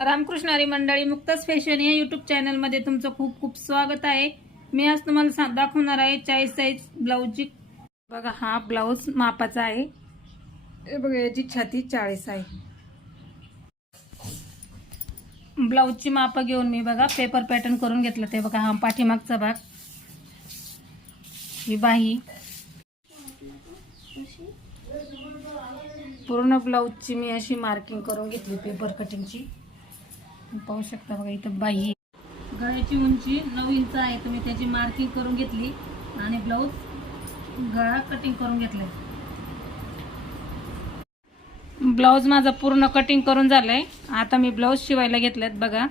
रामकृष्ण हरी मंडळी, मुक्तास फॅशन या यूट्यूब चॅनलमध्ये तुमचं खूप खूप स्वागत आहे। मी आज तुम्हाला दाखवणार आहे 40 साईज ब्लाऊजची। बघा, हा ब्लाऊज मापाचा आहे। हे बघा, याची छाती 40 आहे। ब्लाऊजची माप घेऊन मी बघा पेपर पॅटर्न करून घेतलं। ते बघा, हा पाठीमागचा भाग, ही बाही, पूर्ण ब्लाऊजची मी अशी मार्किंग करून घेतली पेपर कटिंगची। पाहू शकता बघा, इथं बाही, गळ्याची उंची 9 इंच आहे। तुम्ही त्याची मार्किंग करून घेतली आणि ब्लाऊज गळा कटिंग करून घेतलाय। ब्लाऊज माझा पूर्ण कटिंग करून झालंय। आता मी ब्लाऊज शिवायला घेतलेत बघा।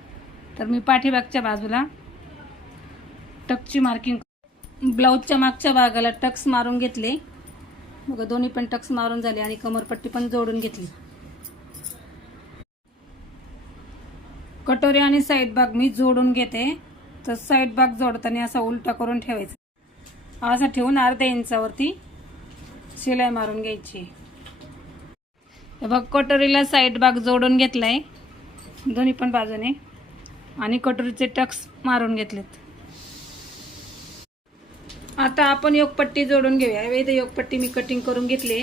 तर मी पाठीमागच्या बाजूला टक्सची मार्किंग, ब्लाऊजच्या मागच्या भागाला टक्स मारून घेतले बघा। दोन्ही पण टक्स मारून झाले आणि कमरपट्टी पण जोडून घेतली। कटोरी आणि साइड भाग मी जोडून घेते। तर साइड भाग जोडताना असा उलटा करून ठेवायचा। असा ठेवून अर्ध्या इंचावरती शिलाई मारून घ्यायची। बघ, कटोरीला साइड भाग जोडून घेतलाय दोन्ही पण बाजूने आणि कटोरीचे टक्स मारून घेतलेत। आता आपण योगपट्टी जोडून घेऊया। इथे योगपट्टी मी कटिंग करून घेतली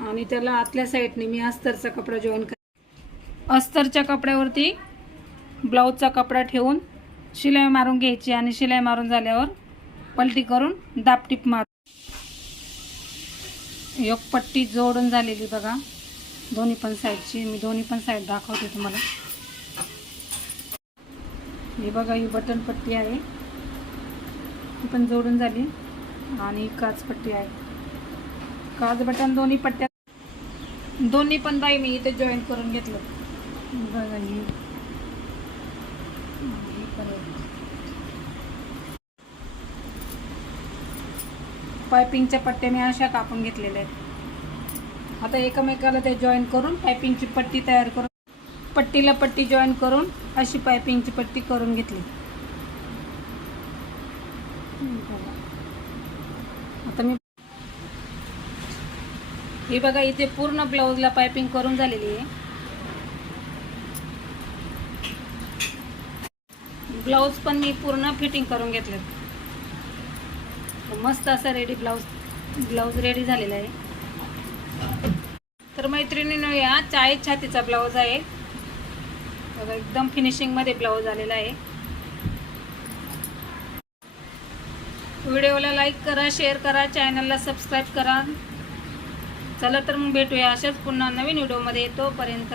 आणि त्याला आतल्या साइडने मी अस्तरचा कपडा जॉईन कर। अस्तरच्या कपड्यावरती ब्लाऊजचा कपडा ठेवून शिलाई मारून घ्यायची आणि शिलाई मारून झाल्यावर पलटी करून दाबटीप मार। योगपट्टी जोडून झालेली बघा दोन्ही पण साइडची। मी दोन्ही पण साइड दाखवते तुम्हाला। हे बघा, ही बटन पट्टी आहे, ती पण जोडून झाली आणि काच पट्टी आहे। काच बटन दोन्ही पट्ट्या, दोन्ही पण बाई मी इथे जॉईन करून घेतलं बघा। ही पायपिंगच्या पट्ट्या मी अशा कापून घेतलेल्या आहेत। आता एकमेकाला ते जॉईन करून पायपिंगची पट्टी तयार करून, पट्टीला पट्टी जॉईन करून अशी पायपिंगची पट्टी करून घेतली। आता मी हे बघा, इथे पूर्ण ब्लाऊजला पायपिंग करून झालेली आहे। ब्लाऊज पण मी पूर्ण फिटिंग करून घेतले। मस्त असा रेडी ब्लाऊज रेडी झालेला आहे। तर मैत्रिणींनो, या 40 छातीचा ब्लाऊज आहे बघा, एकदम फिनिशिंग मध्ये ब्लाऊज आलेला आहे। व्हिडिओला लाईक करा, शेअर करा, चॅनलला सबस्क्राईब करा। चला तर मग भेटूया अशाच पुन्हा नवीन व्हिडिओमध्ये। तोपर्यंत